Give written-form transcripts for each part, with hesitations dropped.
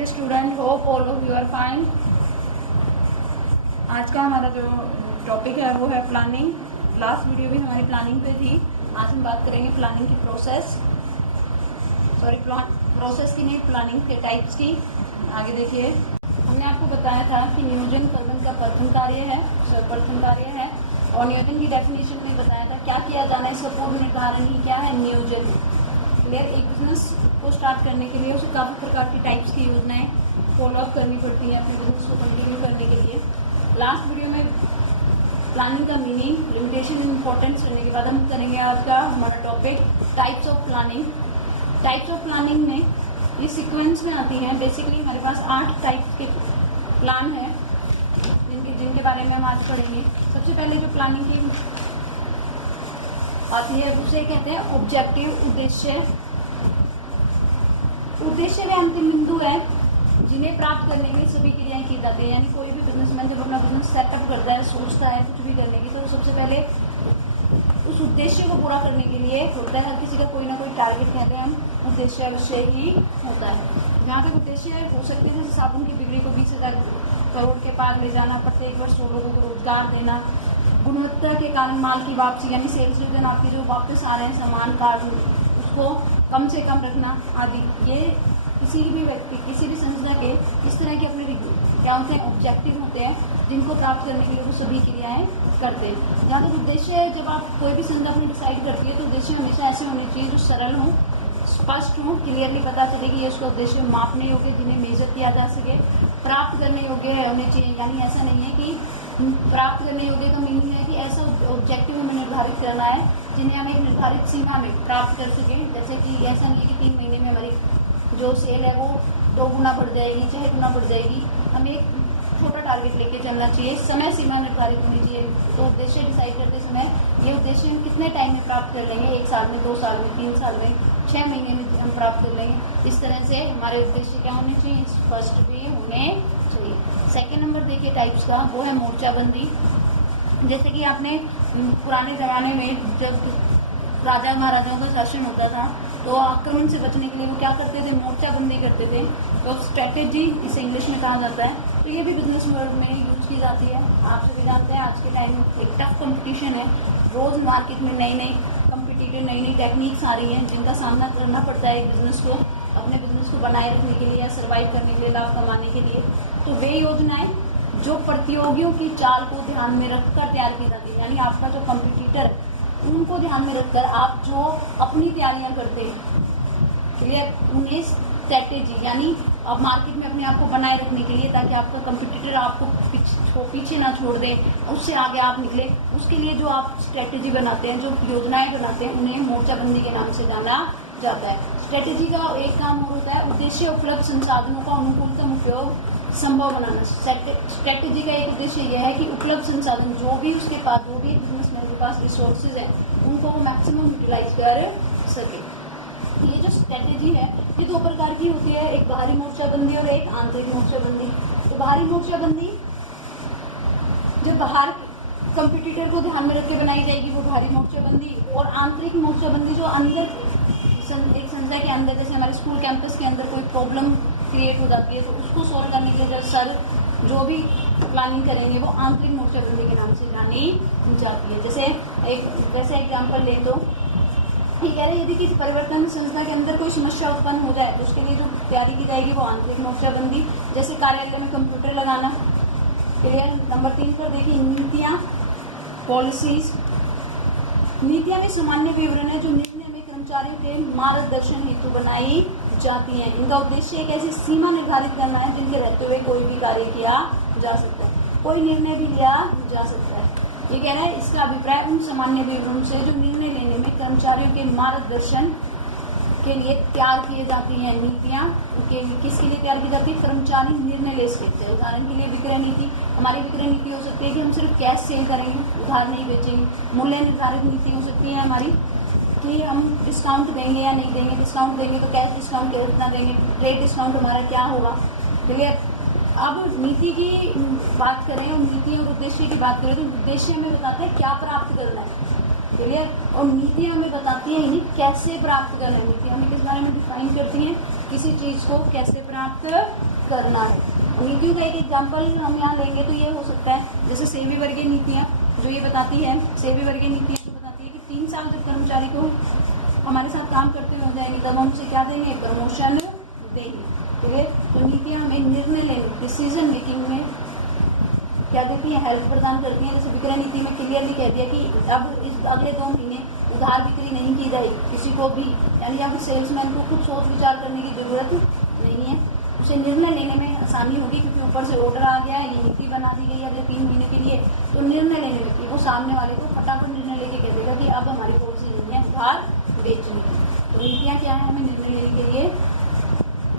Dear student, hope all of you are fine. आज का हमारा जो टॉपिक है वो है प्लानिंग। लास्ट वीडियो भी हमारी प्लानिंग पे थी। आज हम बात करेंगे प्लानिंग की प्रोसेस की नहीं, प्लानिंग के टाइप्स की। आगे देखिए, हमने आपको बताया था कि नियोजन प्रबंधन का प्रथम कार्य है और नियोजन की डेफिनेशन में बताया था क्या किया जाना है। इसका पूर्व निर्धारण ही क्या है, नियोजन। क्लियर। एक बिजनेस को स्टार्ट करने के लिए उसे काफ़ी प्रकार की टाइप्स की योजनाएं फॉलोअप करनी पड़ती है अपने बिजनेस को कंटिन्यू करने के लिए। लास्ट वीडियो में प्लानिंग का मीनिंग, लिमिटेशन, इम्पोर्टेंस करने के बाद हम करेंगे आज का हमारा topic types of planning. Types of planning में ये सीक्वेंस में आती हैं। बेसिकली हमारे पास 8 टाइप्स के प्लान है जिनके बारे में हम आज पढ़ेंगे। सबसे पहले जो प्लानिंग की आती है उसे कहते हैं ऑब्जेक्टिव, उद्देश्य वे अंतिम बिंदु है जिन्हें प्राप्त करने के लिए सभी क्रियाएं की जाती है। यानी कोई भी बिजनेसमैन जब अपना बिजनेस सेटअप करता है, सोचता है कुछ भी करने की, तो सबसे पहले उस उद्देश्य को पूरा करने के लिए होता है। हर किसी का कोई ना कोई टारगेट कहते हैं हम, उद्देश्य अवश्य ही होता है। जहाँ तक उद्देश्य हो सकते हैं, जैसे साबुन की बिक्री को 20,000 करोड़ के पार ले जाना, प्रत्येक वर्ष 100 लोगों को रोजगार देना, गुणवत्ता के कारण माल की वापसी यानी सेल्स रिटर्न, आपके जो वापस आ रहे हैं सामान कार्ड उसको कम से कम रखना आदि। ये किसी भी व्यक्ति, किसी भी संस्था के इस तरह के अपने क्या होते हैं, ऑब्जेक्टिव होते हैं जिनको प्राप्त करने के लिए वो सभी क्रियाएं करते हैं। यहाँ तक उद्देश्य है, जब आप कोई भी संस्था अपनी डिसाइड करती है तो उद्देश्य हमेशा ऐसे होने चाहिए जो सरल हो, स्पष्ट हो, क्लियरली पता चले कि ये उसका उद्देश्य मापने योग्य, जिन्हें मेजर किया जा सके, प्राप्त करने योग्य होने चाहिए। यानी ऐसा नहीं है कि प्राप्त करने योग्य का मीनिंग है कि ऐसा ऑब्जेक्टिव हमें निर्धारित करना है जिन्हें हम एक निर्धारित सीमा में प्राप्त कर सकें। जैसे कि ऐसा नहीं है कि 3 महीने में हमारी जो सेल है वो 2 गुना बढ़ जाएगी, 6 गुना बढ़ जाएगी। हमें एक छोटा टारगेट लेके चलना चाहिए, समय सीमा निर्धारित होनी चाहिए। तो उद्देश्य डिसाइड करते समय ये उद्देश्य हम कितने टाइम में प्राप्त कर लेंगे, 1 साल में, 2 साल में, 3 साल में, 6 महीने में हम प्राप्त कर लेंगे। इस तरह से हमारे उद्देश्य क्या होने चाहिए, स्पष्ट भी होने चाहिए। सेकेंड नंबर देखिए टाइप्स का, वो है मोर्चाबंदी। जैसे कि आपने पुराने ज़माने में जब राजा महाराजाओं का शासन होता था तो आक्रमण से बचने के लिए वो क्या करते थे, मोर्चाबंदी करते थे। तो स्ट्रेटेजी इसे इंग्लिश में कहा जाता है। तो ये भी बिजनेस वर्ल्ड में यूज की जाती है। आप सभी जानते हैं आज के टाइम में एक टफ कंपटीशन है। रोज़ मार्केट में नई टेक्निक्स आ रही हैं जिनका सामना करना पड़ता है एक बिजनेस को, अपने बिजनेस को बनाए रखने के लिए या सर्वाइव करने के लिए, लाभ कमाने के लिए। तो वे योजनाएं जो प्रतियोगियों की चाल को ध्यान में रखकर तैयार की जाती है। यानी आपका जो कंपटीटर, उनको ध्यान में रखकर आप जो अपनी तैयारियां करते हैं, क्लियर, उन्हें स्ट्रेटेजी यानी अब मार्केट में अपने आप को बनाए रखने के लिए, ताकि आपका कंपटीटर आपको पीछे ना छोड़ दे, उससे आगे आप निकले, उसके लिए जो आप स्ट्रेटेजी बनाते हैं, जो योजनाएं बनाते हैं, उन्हें मोर्चाबंदी के नाम से जाना जाता है। स्ट्रेटेजी का एक काम और होता है उद्देश्य उपलब्ध संसाधनों का अनुकूलतम उपयोग संभव बनाना। स्ट्रेटेजी का एक उद्देश्य यह है कि उपलब्ध संसाधन जो भी उसके पास, जो भी बिजनेसमैन के पास रिसोर्सेज हैं, उनको वो मैक्सिमम यूटिलाइज कर सके। ये जो स्ट्रेटेजी है ये 2 प्रकार की होती है, एक बाहरी मोर्चाबंदी और एक आंतरिक मोर्चाबंदी। तो बाहरी मोर्चाबंदी जब बाहर कंपटीटर को ध्यान में रख के बनाई जाएगी वो बाहरी मोर्चाबंदी, और आंतरिक मोर्चाबंदी जो अंदर एक संस्था के अंदर, जैसे हमारे स्कूल कैंपस के अंदर कोई प्रॉब्लम क्रिएट हो जाती है तो उसको सॉल्व करने के लिए सर जो भी प्लानिंग करेंगे वो आंतरिक मोर्चाबंदी के नाम से जानी जाती है। जैसे एग्जांपल ले तो ये कह रहे हैं, यदि किसी परिवर्तन संस्था के अंदर कोई समस्या उत्पन्न हो जाए तो उसके लिए जो तैयारी की जाएगी वो आंतरिक मोर्चाबंदी। जैसे कार्यालय में कंप्यूटर लगाना, क्लियर। नंबर 3 पर देखिए नीतियाँ, पॉलिसीज। नीतियाँ में सामान्य विवरण है जो निर्णय में कर्मचारियों के मार्गदर्शन हेतु बनाई जाती हैं। इनका उद्देश्य एक ऐसी सीमा निर्धारित करना है जिनके रहते हुए कोई भी कार्य किया जा सकता है, कोई निर्णय भी लिया जा सकता है। ये कह रहा है इसका अभिप्राय उन सामान्य विवरणों से जो निर्णय लेने में कर्मचारियों के मार्गदर्शन के लिए तैयार किए जाती हैं। नीतियाँ किसके लिए तैयार की जाती है, कर्मचारी निर्णय ले सकते हैं। उदाहरण के लिए विक्रय नीति, हमारी विक्रय नीति हो सकती है कि हम सिर्फ कैश सेल करेंगे, उधार नहीं बेचेंगे। मूल्य निर्धारित नीति हो सकती है हमारी कि हम डिस्काउंट देंगे या नहीं देंगे, डिस्काउंट देंगे तो कैश डिस्काउंट कितना देंगे, ट्रेड डिस्काउंट हमारा क्या होगा, क्लियर। अब नीति की बात करें और नीति और उद्देश्य की बात करें तो उद्देश्य हमें बताते हैं क्या प्राप्त करना है, क्लियर, और नीति हमें बताती है इन्हें कैसे प्राप्त करना है। नीति हमें किस बारे में डिफाइन करती हैं किसी चीज को कैसे प्राप्त करना है। नीतियों का एक एग्जाम्पल हम यहाँ लेंगे तो ये हो सकता है, जैसे सेवी वर्गीय नीतियाँ जो ये बताती है, सेवी वर्गीय नीतियाँ जो बताती है कि 3 साल जब कर्मचारी को हमारे साथ काम करते हुए हो जाएंगे तब हम उसे क्या देंगे, प्रमोशन देंगे। ठीक है, तो नीतियाँ हमें निर्णय लेने, डिसीजन मेकिंग में क्या देती है, हेल्प प्रदान करती हैं। जैसे विक्रय नीति में क्लियरली कह दिया कि अब इस अगले 2 महीने उधार बिक्री नहीं की जाएगी किसी को भी, यानी यहाँ सेल्समैन को कुछ सोच विचार करने की जरूरत नहीं है, उसे निर्णय लेने में आसानी होगी क्योंकि ऊपर से ऑर्डर आ गया है, ये नीति बना दी गई है अगले 3 महीने के लिए। तो निर्णय लेने में वो सामने वाले को फटाफट निर्णय लेके कह देगा कि अब हमारी पॉलिसी नहीं है उधार बेचने की। तो नीतियाँ क्या है, हमें निर्णय लेने के लिए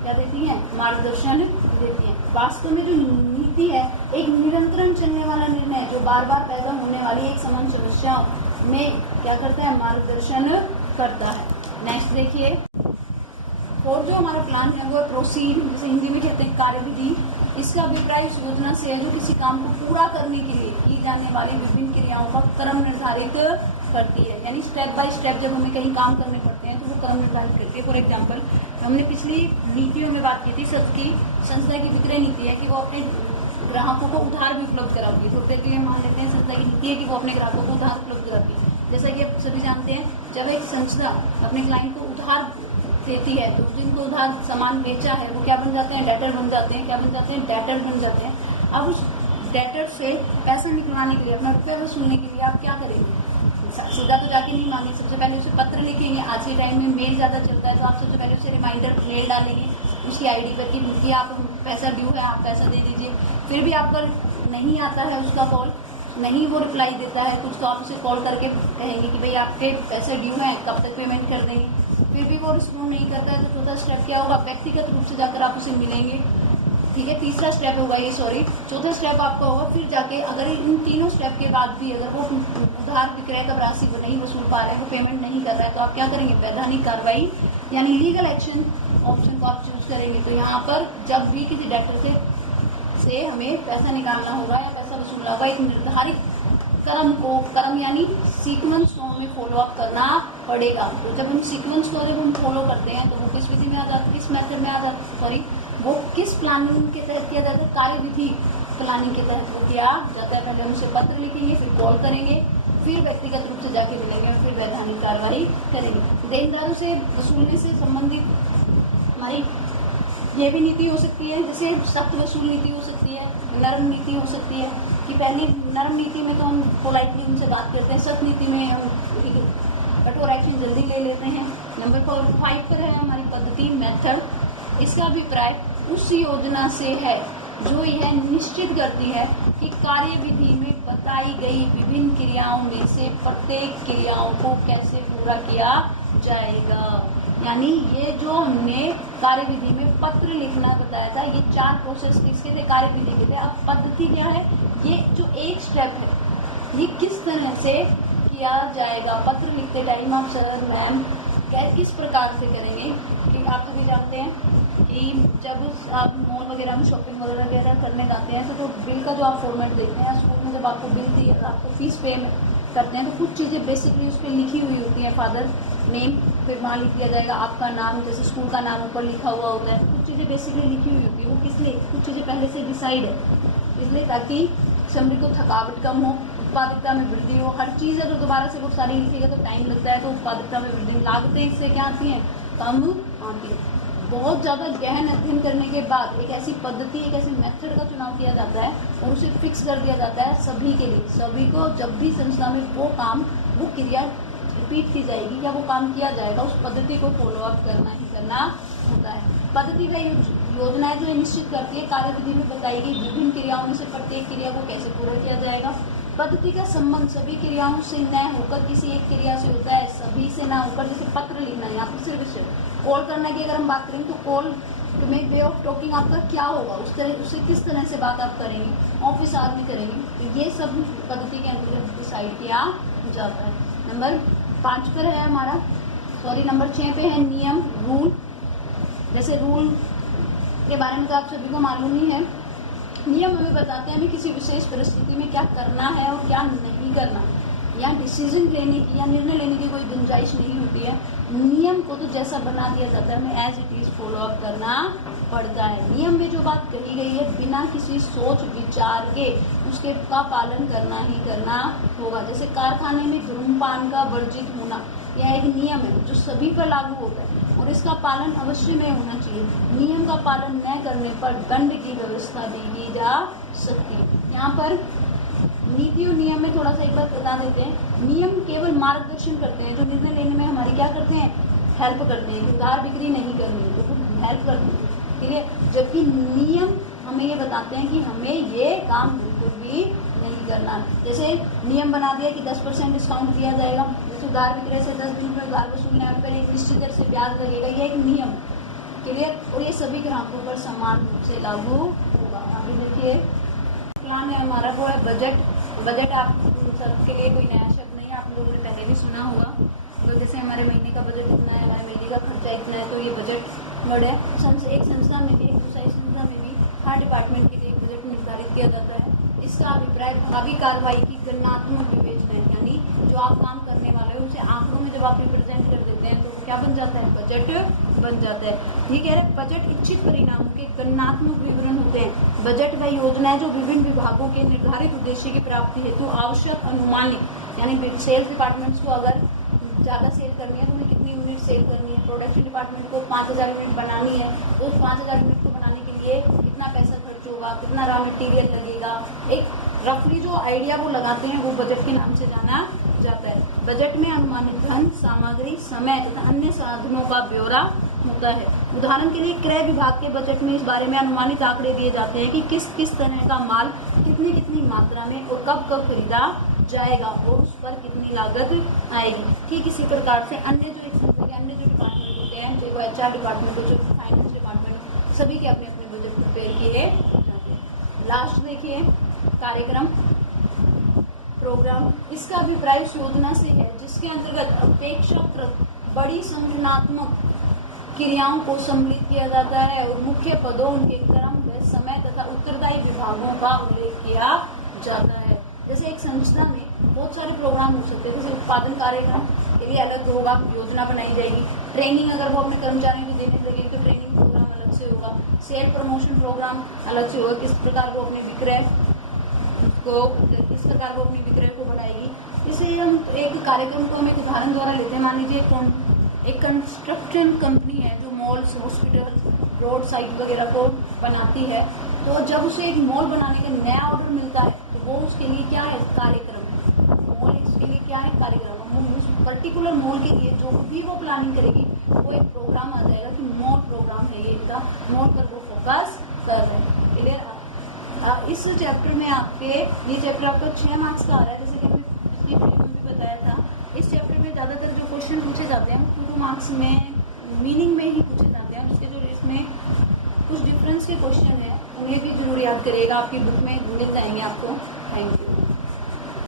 क्या देती हैं, मार्गदर्शन देती हैं। वास्तव में जो नीति है एक निरंतर चलने वाला निर्णय जो बार बार पैदा होने वाली एक समान समस्याओं में क्या करता है, मार्गदर्शन करता है। नेक्स्ट देखिए, और जो हमारा प्लान है वो प्रोसीड, जैसे हिंदी में कहते हैं कार्यविधि। इसका अभिप्राय इस योजना से है जो किसी काम को पूरा करने के लिए की जाने वाली विभिन्न क्रियाओं का क्रम निर्धारित करती है, यानी स्टेप बाय स्टेप जब हमें कहीं काम करने पड़ते हैं तो वो क्रम निर्धारित करती है। फॉर एग्जाम्पल, हमने पिछली नीतियों में बात की थी, सबकी संस्था की विक्रय नीति है कि वो अपने ग्राहकों को उधार भी उपलब्ध कराती है। थोड़ी देर के लिए मान लेते हैं संस्था की नीति है कि वो अपने ग्राहकों को उधार उपलब्ध कराती है। जैसा कि आप सभी जानते हैं, जब एक संस्था अपने क्लाइंट को उधार देती है तो जिनको उधार सामान बेचा है वो क्या बन जाते हैं, डेटर बन जाते हैं। क्या बन जाते हैं, डेटर बन जाते हैं। अब उस डेटर से पैसा निकलवाने के लिए, अपना रुपये वसूलने के लिए आप क्या करेंगे, सीधा तो जाके नहीं मांगे, सबसे पहले उसे पत्र लिखेंगे। आज के टाइम में मेल ज़्यादा चलता है तो आप सबसे पहले उसे रिमाइंडर मेल डालेंगे उसकी आईडी पर कि आप पैसा ड्यू है, आप पैसा दे दीजिए। फिर भी आपका नहीं आता है उसका कॉल, नहीं वो रिप्लाई देता है कुछ, तो आप उसे कॉल करके कहेंगे कि भाई आपके पैसे ड्यू हैं, कब तक पेमेंट कर देंगे। फिर भी वो रिस्पॉन्ड नहीं करता है तो चौथा स्टेप क्या होगा, व्यक्तिगत रूप से जाकर आप उसे मिलेंगे। ठीक है, तीसरा स्टेप होगा ये, चौथा स्टेप आपका होगा फिर जाके अगर इन तीनों स्टेप के बाद भी अगर वो उधार विक्रय का राशि को नहीं वसूल पा रहे हैं, वो पेमेंट नहीं कर रहा है, तो आप क्या करेंगे, वैधानिक कार्रवाई यानी लीगल एक्शन ऑप्शन को आप चूज करेंगे। तो यहाँ पर जब भी किसी डेटर से हमें पैसा निकालना होगा या पैसा वसूलना होगा, एक निर्धारित क्रम यानी सीक्वेंस को हमें फॉलो अप करना पड़ेगा। तो जब हम सीक्वेंस को जब हम फॉलो करते हैं तो वो किस विधि में आ जाता है, किस मेथड में आ जाता है, वो किस प्लानिंग के तहत किया जाता है, कार्यविधि प्लानिंग के तहत वो किया जाता है। पहले हम उसे पत्र लिखेंगे, फिर कॉल करेंगे, फिर व्यक्तिगत रूप से जाके मिलेंगे और फिर वैधानिक कार्रवाई करेंगे। देनदारों से वसूलने से संबंधित हमारी ये भी नीति हो सकती है, जैसे सख्त वसूल नीति हो सकती है, नरम नीति हो सकती है। कि पहली नरम नीति में तो हम पोलाइटली उनसे बात करते हैं, सख्त नीति में हम कठोर एक्शन जल्दी ले लेते हैं। नंबर 5 पर है हमारी पद्धति, मेथड। इसका अभिप्राय उस योजना से है जो यह निश्चित करती है कि कार्यविधि में बताई गई विभिन्न क्रियाओं में से प्रत्येक क्रियाओं को कैसे पूरा किया जाएगा। यानी ये जो हमने कार्यविधि में पत्र लिखना बताया था, ये 4 प्रोसेस किसके थे, कार्यविधि के थे। अब पद्धति क्या है, ये जो एक स्टेप है ये किस तरह से किया जाएगा। पत्र लिखते टाइम आप सर मैम किस प्रकार से करेंगे, कि आप सभी जानते हैं कि जब आप मॉल वगैरह में शॉपिंग वगैरह करने जाते हैं तो जो बिल का जो आप फॉर्मेट देखते हैं, स्कूल में जब आपको बिल दी आपको फीस पे करते हैं तो कुछ चीज़ें बेसिकली उस पर लिखी हुई होती हैं, फादर नेम, फिर वहाँ लिख दिया जाएगा आपका नाम, जैसे स्कूल का नाम ऊपर लिखा हुआ होता है। कुछ चीज़ें बेसिकली लिखी हुई होती है, वो किस लिए, कुछ चीज़ें पहले से डिसाइड है, इसलिए ताकि समरी को थकावट कम हो, उत्पादकता में वृद्धि हो। हर चीज़ है तो दोबारा से वो सारी लिखेगा तो टाइम लगता है, तो उत्पादकता में वृद्धि, लागतें इससे क्या आती हैं, कम आती है। बहुत ज़्यादा गहन अध्ययन करने के बाद एक ऐसी पद्धति, एक ऐसे मेथड का चुनाव किया जाता है और उसे फिक्स कर दिया जाता है सभी के लिए। सभी को जब भी संस्था में वो काम, वो क्रिया रिपीट की जाएगी या वो काम किया जाएगा, उस पद्धति को फॉलो अप करना ही करना होता है। पद्धति का योजना है जो ये निश्चित करती है कार्यविधि में बताई गई विभिन्न क्रियाओं में से प्रत्येक क्रिया को कैसे पूरा किया जाएगा। पद्धति का संबंध सभी क्रियाओं से न होकर किसी एक क्रिया से होता है, सभी से ना होकर। जैसे पत्र लिखना है, यहाँ पर सिर्फ कॉल करना की अगर हम बात करें तो कॉल में वे ऑफ टॉकिंग आपका क्या होगा, उससे किस तरह से बात आप करेंगे, ऑफिस आवर में करेंगे, तो ये सब पद्धति के अंतर्गत डिसाइड किया जाता है। नंबर 5 पर है हमारा, नंबर 6 पे है नियम, रूल। जैसे रूल के बारे में तो आप सभी को मालूम ही है। नियम हमें बताते हैं हमें किसी विशेष परिस्थिति में क्या करना है और क्या नहीं करना। या डिसीजन लेने की या निर्णय लेने की कोई गुंजाइश नहीं होती है। नियम को तो जैसा बना दिया जाता है हमें as it is follow up करना पड़ता है। नियम में जो बात कही गई है बिना किसी सोच विचार के उसके का पालन करना ही करना होगा। जैसे कारखाने में धूम्रपान का वर्जित होना, यह एक नियम है जो सभी पर लागू होता है और इसका पालन अवश्य में होना चाहिए। नियम का पालन न करने पर दंड की व्यवस्था भी की जा सकती है। यहाँ पर नीति और नियम में थोड़ा सा एक बार बता देते हैं। नियम केवल मार्गदर्शन करते हैं, जो निर्णय लेने में हमारी क्या करते हैं, हेल्प करते हैं। उधार बिक्री नहीं करनी है तो हेल्प करते हैं, ठीक है। जबकि नियम हमें ये बताते हैं कि हमें ये काम बिल्कुल भी नहीं करना। जैसे नियम बना दिया कि 10% डिस्काउंट दिया जाएगा, जैसे उधार विक्रय से 10 दिन में उधार वसूलने पर एक निश्चित दर से ब्याज लगेगा, ये एक नियम, क्लियर। और ये सभी ग्राहकों पर समान रूप से लागू होगा। आगे देखिए प्लान है हमारा, वो है बजट। बजट आप सबके लिए कोई नया शब्द नहीं है, आप लोगों ने पहले भी सुना होगा। तो जैसे हमारे महीने का बजट इतना है, हमारे महीने का खर्चा इतना है, तो ये बजट वर्ड है। एक संस्था में भी, एक दूसरी संस्था में भी हर डिपार्टमेंट के लिए एक बजट निर्धारित किया जाता है। इसका अभिप्राय भावी कार्रवाई की गणनात्मक विवेचना है, यानी जो आप काम करने वाले हो उसे आंकड़ों में जब आप रिप्रेजेंट कर देते हैं तो वो क्या बन जाता है, बजट बन जाता है, ठीक है। बजट इच्छित परिणामों के गणनात्मक विवरण होते हैं। बजट वह योजना है जो विभिन्न विभागों के निर्धारित उद्देश्य की प्राप्ति हेतु आवश्यक अनुमानित, यानी सेल्स डिपार्टमेंट्स को अगर ज़्यादा सेल करनी है तो उन्हें कितनी यूनिट सेल करनी है, प्रोडक्शन डिपार्टमेंट को 5000 यूनिट बनानी है तो उस 5000 यूनिट को बनाने के लिए कितना पैसा खर्च होगा, कितना रॉ मटेरियल लगेगा, एक रफली जो आइडिया वो लगाते हैं वो बजट के नाम से जाना जाता है। बजट में अनुमानित धन, सामग्री, समय तथा अन्य साधनों का ब्यौरा होता है। उदाहरण के लिए क्रय विभाग के बजट में इस बारे में अनुमानित आंकड़े दिए जाते हैं कि किस किस तरह का माल कितनी कितनी मात्रा में और कब कब खरीदा जाएगा और उस पर कितनी लागत आएगी। ठीक इसी प्रकार से अन्य जो एक संस्था के अन्य जो डिपार्टमेंट होते हैं, देखो HR डिपार्टमेंट हो, फाइनेंस डिपार्टमेंट हो, सभी के अपने अपने बजट प्रिपेयर किए जाते हैं। लास्ट देखिए कार्यक्रम, प्रोग्राम। इसका अभिप्राय उस योजना से है जिसके अंतर्गत अपेक्षाकृत बड़ी संगठनात्मक क्रियाओं को सम्मिलित किया जाता है और मुख्य पदों, उनके क्रम व समय तथा उत्तरदायी विभागों का उल्लेख किया जाता है। जैसे एक संस्था में बहुत सारे प्रोग्राम हो सकते हैं, जैसे उत्पादन कार्यक्रम के लिए अलग होगा, योजना बनाई जाएगी। ट्रेनिंग अगर वो अपने कर्मचारियों को देने लगेगी तो ट्रेनिंग प्रोग्राम अलग से होगा। सेल प्रमोशन प्रोग्राम अलग से होगा, किस प्रकार वो अपने विक्रय को, किस प्रकार वो अपनी विक्रय को बढ़ाएगी। इसलिए हम एक कार्यक्रम को हम एक उदाहरण द्वारा लेते हैं। मान लीजिए एक कंस्ट्रक्शन कंपनी है जो मॉल्स, हॉस्पिटल, रोड साइड वगैरह को बनाती है, तो जब उसे एक मॉल बनाने का नया ऑर्डर मिलता है तो वो उसके लिए क्या है, कार्यक्रम है। मॉल इसके लिए क्या है, कार्यक्रम। उस पर्टिकुलर मॉल के लिए जो भी वो प्लानिंग करेगी वो एक प्रोग्राम आ जाएगा कि मॉल प्रोग्राम है, ये इनका मॉल पर वो फोकस कर रहे हैं, क्लियर। इस चैप्टर में आपके ये चैप्टर आपका 6 मार्क्स का आ रहा है, जैसे कि हमने पिछली वीडियो में भी बताया था। इस चैप्टर में ज़्यादातर जो क्वेश्चन पूछे जाते हैं 2 मार्क्स में मीनिंग में ही पूछे जाते हैं। उसके जो इसमें कुछ डिफरेंस के क्वेश्चन है उन्हें भी जरूर याद करिएगा, आपकी बुक में मिल जाएंगे आपको। Thank you.